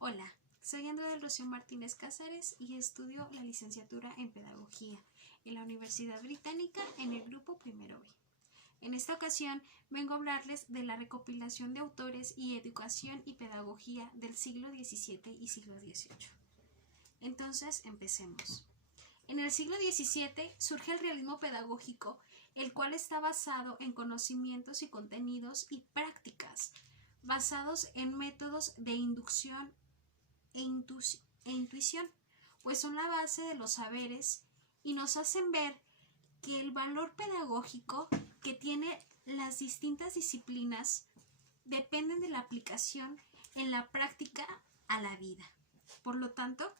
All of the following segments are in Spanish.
Hola, soy Andrea del Rocío Martínez Cázares y estudio la licenciatura en Pedagogía en la Universidad Británica en el grupo Primero B. En esta ocasión vengo a hablarles de la recopilación de autores y educación y pedagogía del siglo XVII y siglo XVIII. Entonces, empecemos. En el siglo XVII surge el realismo pedagógico, el cual está basado en conocimientos y contenidos y prácticas, basados en métodos de inducción e intuición, pues son la base de los saberes y nos hacen ver que el valor pedagógico que tiene las distintas disciplinas dependen de la aplicación en la práctica a la vida. Por lo tanto,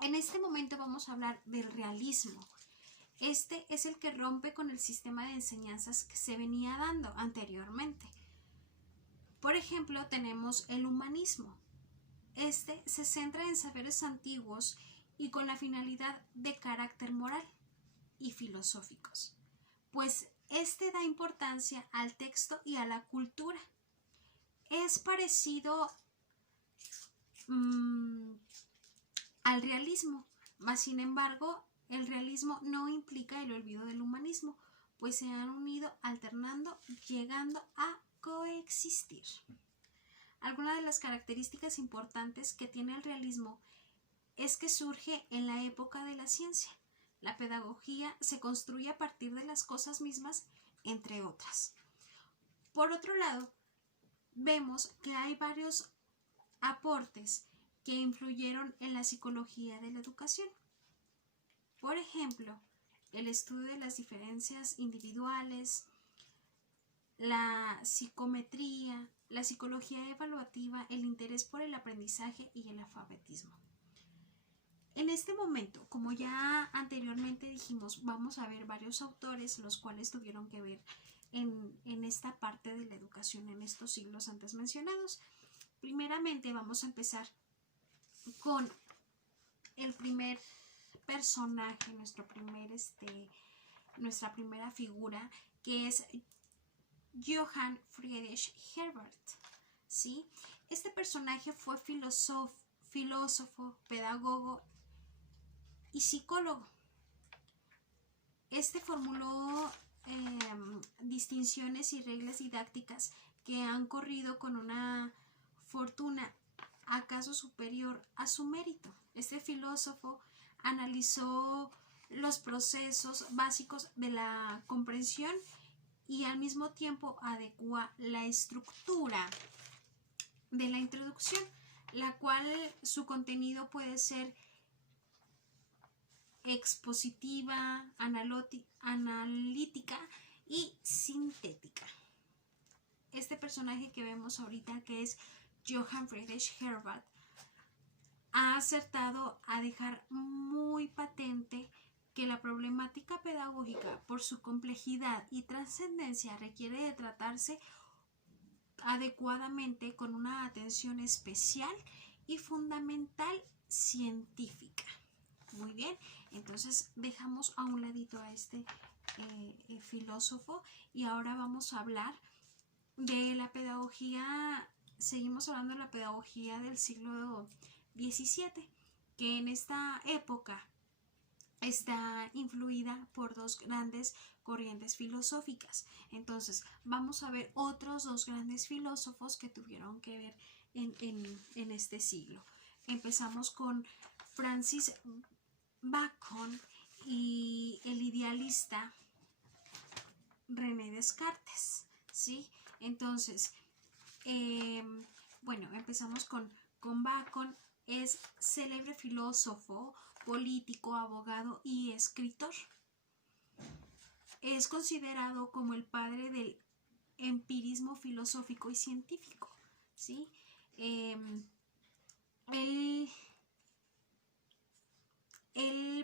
en este momento vamos a hablar del realismo. Este es el que rompe con el sistema de enseñanzas que se venía dando anteriormente. Por ejemplo, tenemos el humanismo. Este se centra en saberes antiguos y con la finalidad de carácter moral y filosóficos, pues este da importancia al texto y a la cultura. Es parecido al realismo, mas sin embargo el realismo no implica el olvido del humanismo, pues se han unido alternando, llegando a coexistir. Algunas de las características importantes que tiene el realismo es que surge en la época de la ciencia. La pedagogía se construye a partir de las cosas mismas, entre otras. Por otro lado, vemos que hay varios aportes que influyeron en la psicología de la educación. Por ejemplo, el estudio de las diferencias individuales, la psicometría, la psicología evaluativa, el interés por el aprendizaje y el alfabetismo. En este momento, como ya anteriormente dijimos, vamos a ver varios autores los cuales tuvieron que ver en esta parte de la educación en estos siglos antes mencionados. Primeramente vamos a empezar con el primer personaje, nuestra primera figura, que es Johann Friedrich Herbert, ¿sí? Este personaje fue filósofo, pedagogo y psicólogo. Este formuló distinciones y reglas didácticas que han corrido con una fortuna acaso superior a su mérito. Este filósofo analizó los procesos básicos de la comprensión y al mismo tiempo adecua la estructura de la introducción, la cual su contenido puede ser expositiva, analítica y sintética. Este personaje que vemos ahorita, que es Johann Friedrich Herbert, ha acertado a dejar muy patente que la problemática pedagógica, por su complejidad y trascendencia, requiere de tratarse adecuadamente con una atención especial y fundamental científica. Muy bien, entonces dejamos a un ladito a este filósofo y ahora vamos a hablar de la pedagogía. Seguimos hablando de la pedagogía del siglo XVII, que en esta época está influida por dos grandes corrientes filosóficas. Entonces vamos a ver otros dos grandes filósofos que tuvieron que ver en este siglo. Empezamos con Francis Bacon y el idealista René Descartes, ¿sí? Entonces, bueno, empezamos con Bacon. Es célebre filósofo, político, abogado y escritor. Es considerado como el padre del empirismo filosófico y científico, ¿sí? Él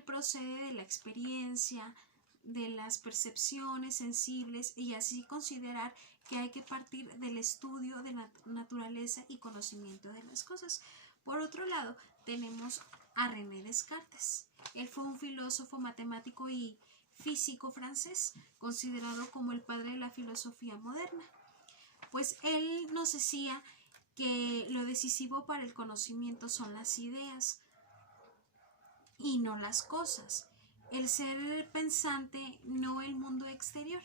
procede de la experiencia, de las percepciones sensibles y así considerar que hay que partir del estudio de la naturaleza y conocimiento de las cosas. Por otro lado, tenemos a René Descartes. Él fue un filósofo, matemático y físico francés, considerado como el padre de la filosofía moderna. Pues él nos decía que lo decisivo para el conocimiento son las ideas y no las cosas. El ser pensante, no el mundo exterior.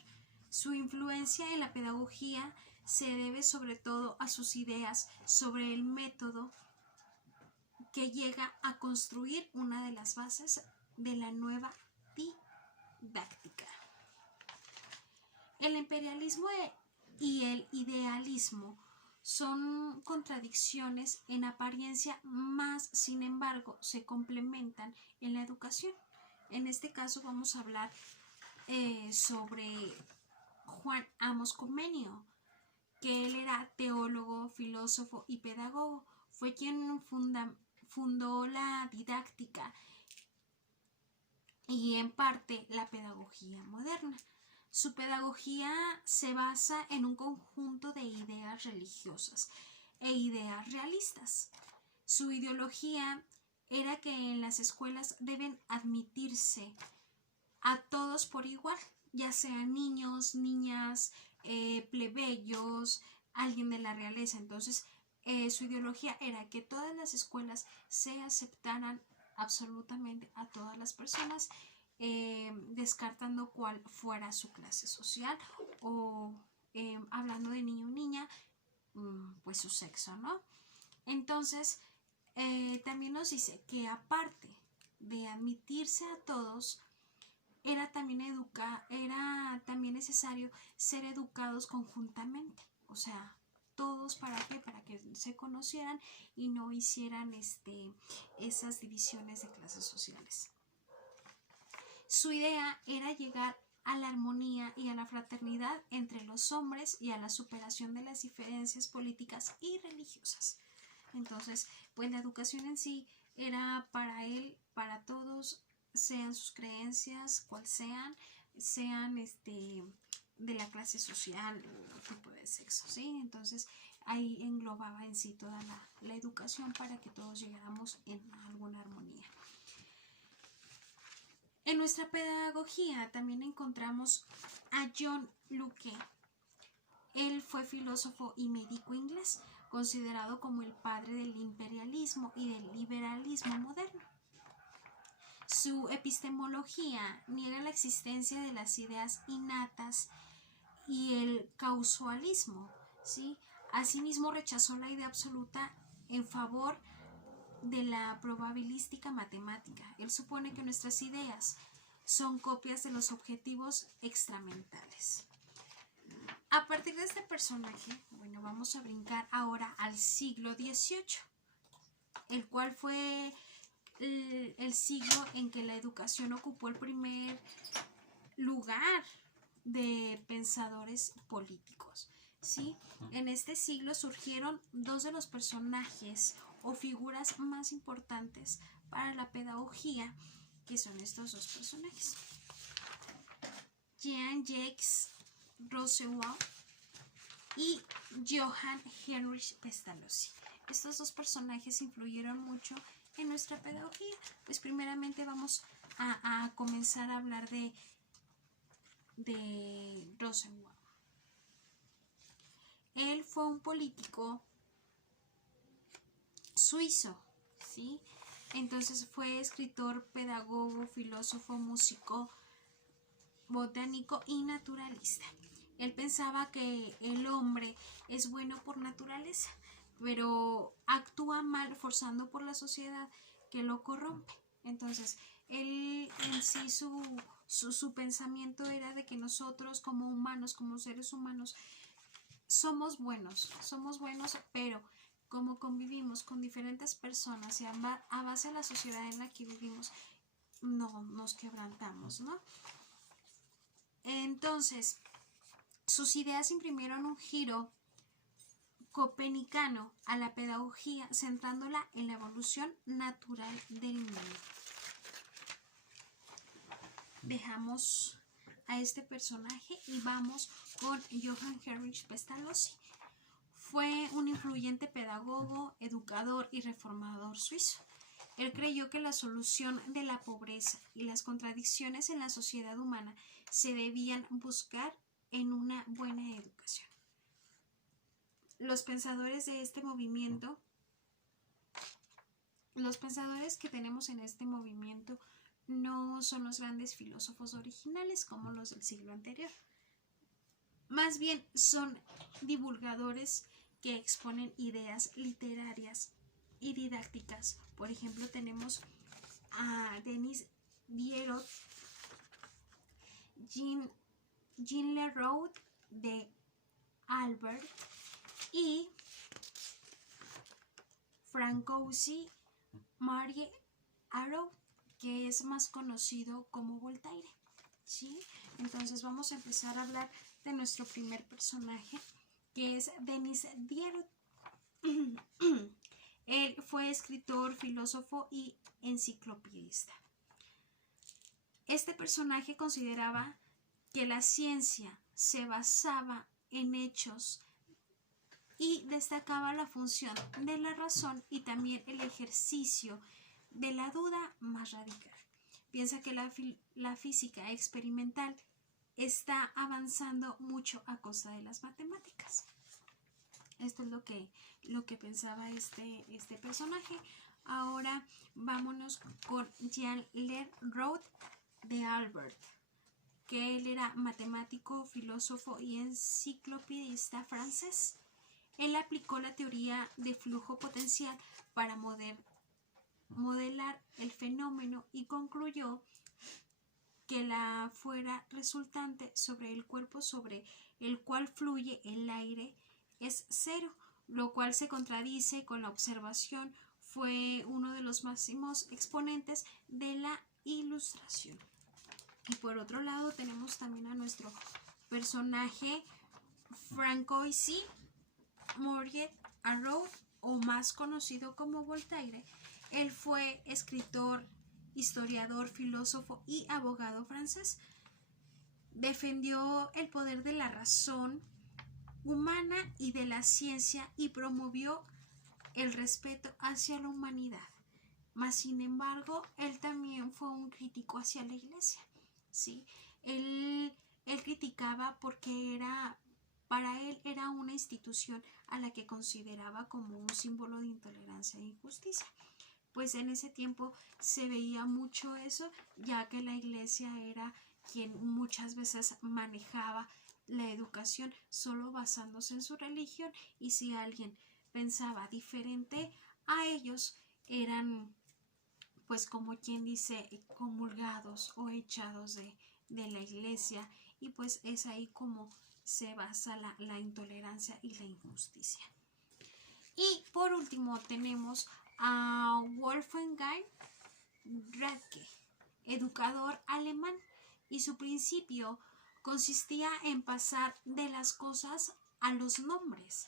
Su influencia en la pedagogía se debe sobre todo a sus ideas sobre el método que llega a construir una de las bases de la nueva didáctica. El imperialismo y el idealismo son contradicciones en apariencia, mas sin embargo se complementan en la educación. En este caso vamos a hablar sobre Juan Amos Comenius, que él era teólogo, filósofo y pedagogo. Fue quien fundó la didáctica y en parte la pedagogía moderna. Su pedagogía se basa en un conjunto de ideas religiosas e ideas realistas. Su ideología era que en las escuelas deben admitirse a todos por igual, ya sean niños, niñas, plebeyos, alguien de la realeza. Entonces, su ideología era que todas las escuelas se aceptaran absolutamente a todas las personas, descartando cuál fuera su clase social o hablando de niño o niña, pues su sexo, ¿no? Entonces, también nos dice que aparte de admitirse a todos, era también necesario ser educados conjuntamente, o sea, todos. ¿Para qué? Para que se conocieran y no hicieran esas divisiones de clases sociales. Su idea era llegar a la armonía y a la fraternidad entre los hombres y a la superación de las diferencias políticas y religiosas. Entonces, pues la educación en sí era para él, para todos, sean sus creencias, cual sean de la clase social o tipo de sexo, ¿sí? Entonces, ahí englobaba en sí toda la educación para que todos llegáramos en alguna armonía. En nuestra pedagogía también encontramos a John Locke. Él fue filósofo y médico inglés, considerado como el padre del imperialismo y del liberalismo moderno. Su epistemología niega la existencia de las ideas innatas y el causalismo, ¿sí? Asimismo, rechazó la idea absoluta en favor de la probabilística matemática. Él supone que nuestras ideas son copias de los objetivos extramentales. A partir de este personaje, bueno, vamos a brincar ahora al siglo XVIII, el cual fue el siglo en que la educación ocupó el primer lugar de pensadores políticos, ¿sí? En este siglo surgieron dos de los personajes o figuras más importantes para la pedagogía, que son estos dos personajes: Jean-Jacques Rousseau y Johann Heinrich Pestalozzi. Estos dos personajes influyeron mucho en nuestra pedagogía. Pues primeramente vamos a comenzar a hablar de Rousseau. Él fue un político suizo, ¿sí? Entonces fue escritor, pedagogo, filósofo, músico, botánico y naturalista. Él pensaba que el hombre es bueno por naturaleza, pero actúa mal forzando por la sociedad que lo corrompe. Entonces, él en sí, su pensamiento era de que nosotros como humanos, como seres humanos, somos buenos, pero como convivimos con diferentes personas y a base de la sociedad en la que vivimos, no nos quebrantamos, ¿no? Entonces, sus ideas imprimieron un giro copernicano a la pedagogía, centrándola en la evolución natural del mundo. Dejamos a este personaje y vamos con Johann Heinrich Pestalozzi. Fue un influyente pedagogo, educador y reformador suizo. Él creyó que la solución de la pobreza y las contradicciones en la sociedad humana se debían buscar en una buena educación. los pensadores de este movimiento, los pensadores que tenemos en este movimiento no son los grandes filósofos originales como los del siglo anterior. Más bien son divulgadores que exponen ideas literarias y didácticas. Por ejemplo, tenemos a Denis Diderot, Jean Leroux de Albert y Francois Marie Arouet, que es más conocido como Voltaire, ¿sí? Entonces vamos a empezar a hablar de nuestro primer personaje, que es Denis Diderot. Él fue escritor, filósofo y enciclopedista. Este personaje consideraba que la ciencia se basaba en hechos y destacaba la función de la razón y también el ejercicio de la duda más radical. Piensa que la física experimental está avanzando mucho a costa de las matemáticas. Esto es lo que pensaba este personaje. Ahora vámonos con Jean Leroux de Albert, que él era matemático, filósofo y enciclopedista francés. Él aplicó la teoría de flujo potencial para modelar el fenómeno y concluyó que la fuerza resultante sobre el cuerpo sobre el cual fluye el aire es cero, lo cual se contradice con la observación. Fue uno de los máximos exponentes de la Ilustración. Y por otro lado tenemos también a nuestro personaje Francois Marie Arouet, o más conocido como Voltaire. Él fue escritor, historiador, filósofo y abogado francés. Defendió el poder de la razón humana y de la ciencia y promovió el respeto hacia la humanidad. Mas, sin embargo, él también fue un crítico hacia la iglesia, ¿sí? Él criticaba porque para él era una institución a la que consideraba como un símbolo de intolerancia e injusticia. Pues en ese tiempo se veía mucho eso, ya que la iglesia era quien muchas veces manejaba la educación solo basándose en su religión, y si alguien pensaba diferente a ellos, eran, pues como quien dice, comulgados o echados de la iglesia, y pues es ahí como se basa la intolerancia y la injusticia. Y por último tenemos a Wolfgang Radke, educador alemán, y su principio consistía en pasar de las cosas a los nombres,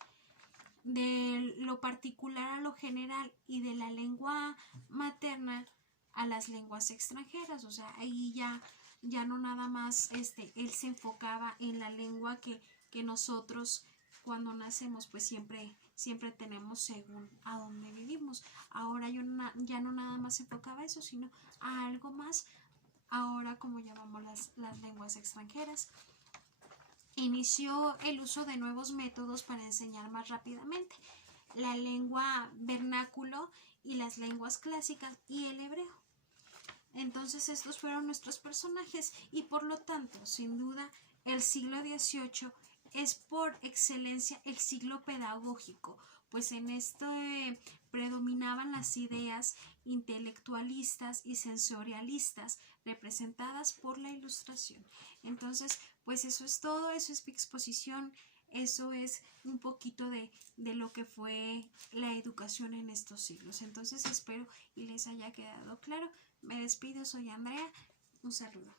de lo particular a lo general y de la lengua materna a las lenguas extranjeras. O sea, ahí ya no nada más él se enfocaba en la lengua que nosotros cuando nacemos pues siempre tenemos según a dónde vivimos. Ahora ya no nada más se enfocaba a eso, sino a algo más. Ahora, como llamamos las lenguas extranjeras, inició el uso de nuevos métodos para enseñar más rápidamente: la lengua vernáculo y las lenguas clásicas y el hebreo. Entonces estos fueron nuestros personajes, y por lo tanto, sin duda, el siglo XVIII es por excelencia el siglo pedagógico, pues en este predominaban las ideas intelectualistas y sensorialistas representadas por la Ilustración. Entonces, pues eso es todo, eso es mi exposición, eso es un poquito de lo que fue la educación en estos siglos. Entonces espero y les haya quedado claro. Me despido, soy Andrea, un saludo.